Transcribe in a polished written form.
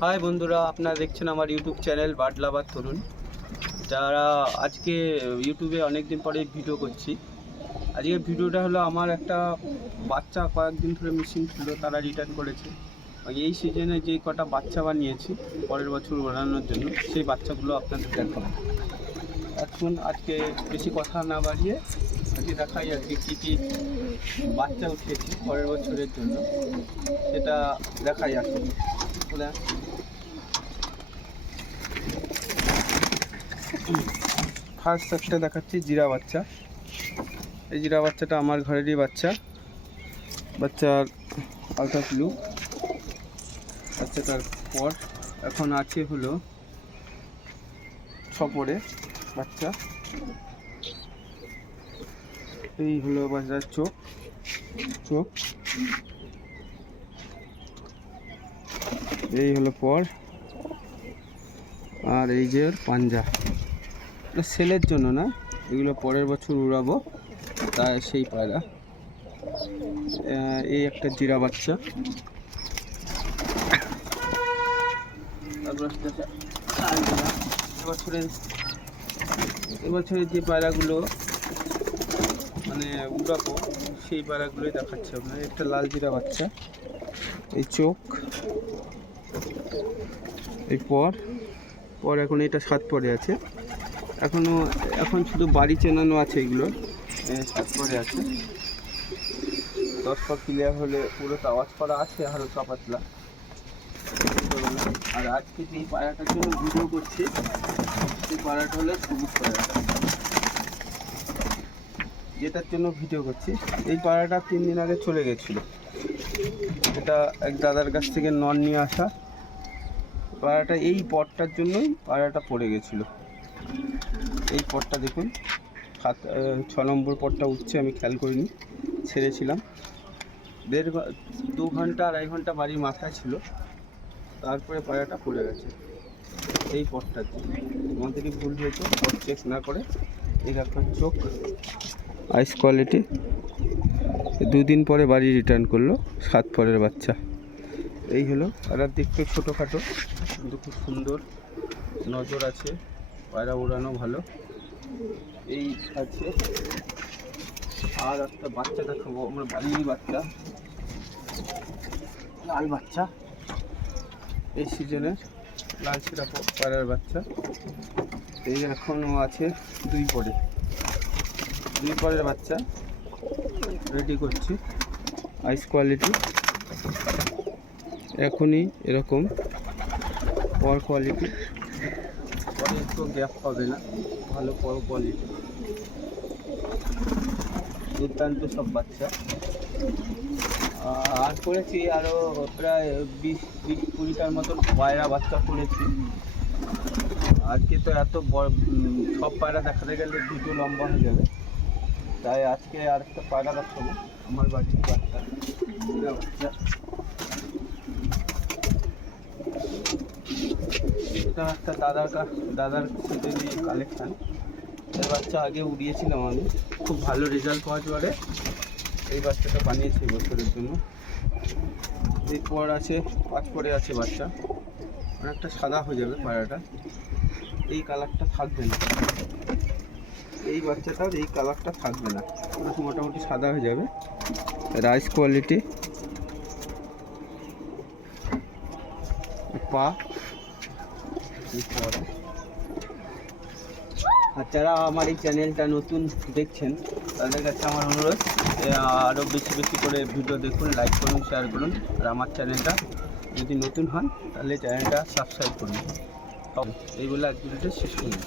High বন্ধুরা, আপনারা দেখছেন আমার ইউটিউব চ্যানেল বার্ড লাভার তরুণ। যারা আজকে ইউটিউবে অনেক দিন পরে ভিডিও করছি। আজকের ভিডিওটা হলো আমার একটা বাচ্চা কয়েকদিন ধরে মিসিং ছিল, তারা রিটার্ন করেছে। এই সিজনে যে কটা বাচ্চা বানিয়েছি পরের বছর বানানোর জন্য, সেই বাচ্চাগুলো আপনাদের দেখাবো। এখন আজকে বেশি কথা না বাড়িয়ে আজকে দেখাই আজকে কী কী বাচ্চা উঠিয়েছি পরের বছরের জন্য, সেটা দেখাই আসলে। ফার্স্ট একটা দেখাচ্ছি জিরা বাচ্চা। এই জিরা বাচ্চাটা আমার ঘরেরই বাচ্চার আলট্রা ব্লু বাচ্চাটার পর এখন আছে হলো ছপরে বাচ্চা। এই হলো বাচ্চার চোখ, এই হলো পর, আর এই যে ওর পাঞ্জা। সেলের জন্য না, এগুলো পরের বছর উড়াবো, তাই সেই পায়রা। এই একটা জিরা বাচ্চা। এবছরের যে পায়রাগুলো মানে উড়াবো সেই পায়রাগুলোই দেখাচ্ছে আপনার। একটা লাল জিরা বাচ্চা, এই চোখ, এই পর এখন এটা 7 পরে আছে। এখন শুধু বাড়ি চেনানো আছে, এগুলো 7 পরে আছে। 10 পর ক্লিয়ার হলে পুরো আওয়াজ করা আছে, হালকা পাতলা। আর আজকে যে পায়রাটার জন্য ভিডিও করছি, সেই পায়রাটা হলো সবুজ পায়রাটা, যেটার জন্য ভিডিও করছি। এই পায়রাটা 3 দিন আগে চলে গেছিলো। এটা এক দাদার কাছ থেকে নন নিয়ে আসা পায়রাটা। এই পটটার জন্যই পায়রাটা পড়ে গেছিলো। এই পটটা দেখুন, 6 নম্বর পটটা উঠছে, আমি খেয়াল করিনি, ছেড়েছিলাম। 2 ঘন্টা 2.5 ঘন্টা বাড়ির মাথায় ছিল, তারপরে পায়রাটা পড়ে গেছে এই পটটার জন্য। আমাদেরই ভুল হয়েছে পট চেক না করে। এই আপনার চোখ, আইস কোয়ালিটি। 2 দিন পরে বাড়ি রিটার্ন করলো, 7 পরের বাচ্চা। এই হলো পায়রা, দেখতে ছোটোখাটো কিন্তু খুব সুন্দর, নজর আছে, পায়রা উড়ানো ভালো। এই আছে আর একটা বাচ্চা দেখাবো, আমার বাড়ির বাচ্চা, লাল বাচ্চা। এই সিজনের লাল ছিঁড়া পায়রার বাচ্চা। এই এখনও আছে 2 পরের বাচ্চা, রেডি করছি। আইস কোয়ালিটি এখনই এরকম, পর কোয়ালিটি, পরে একটু গ্যাপ হবে না, ভালো পর কোয়ালিটি, দুর্দান্ত সব বাচ্চা। আর করেছি আরও প্রায় 20-20-20টার মতন পায়রা বাচ্চা করেছি। আজকে তো এত বড় সব পায়রা দেখাতে গেলে ভিডিও লম্বা হয়ে যাবে, তাই আজকে আর একটা পায়রা দেখাবো, আমার বাড়ির বাচ্চা। এটা একটা দাদার সাথে কালেকশান। এই বাচ্চা আগে উড়িয়েছিলাম আমি, খুব ভালো রেজাল্ট পাওয়ার পরে এই বাচ্চাটা বানিয়েছি বছরের জন্য। এরপর আছে 5 পরে আছে বাচ্চা, অনেকটা সাদা হয়ে যাবে পায়রাটা, এই কালারটা থাকবে না, এই বাচ্চাটার এই কালারটা থাকবে না, মোটামুটি সাদা হয়ে যাবে। রাইস কোয়ালিটি, পা। আর যারা আমার এই চ্যানেলটা নতুন দেখছেন, তাদের কাছে আমার অনুরোধ, আরও বেশি বেশি করে ভিডিও দেখুন, লাইক করুন, শেয়ার করুন। আর আমার চ্যানেলটা যদি নতুন হন তাহলে চ্যানেলটা সাবস্ক্রাইব করুন। এইগুলো এক ভিডিওতে শেষ করুন।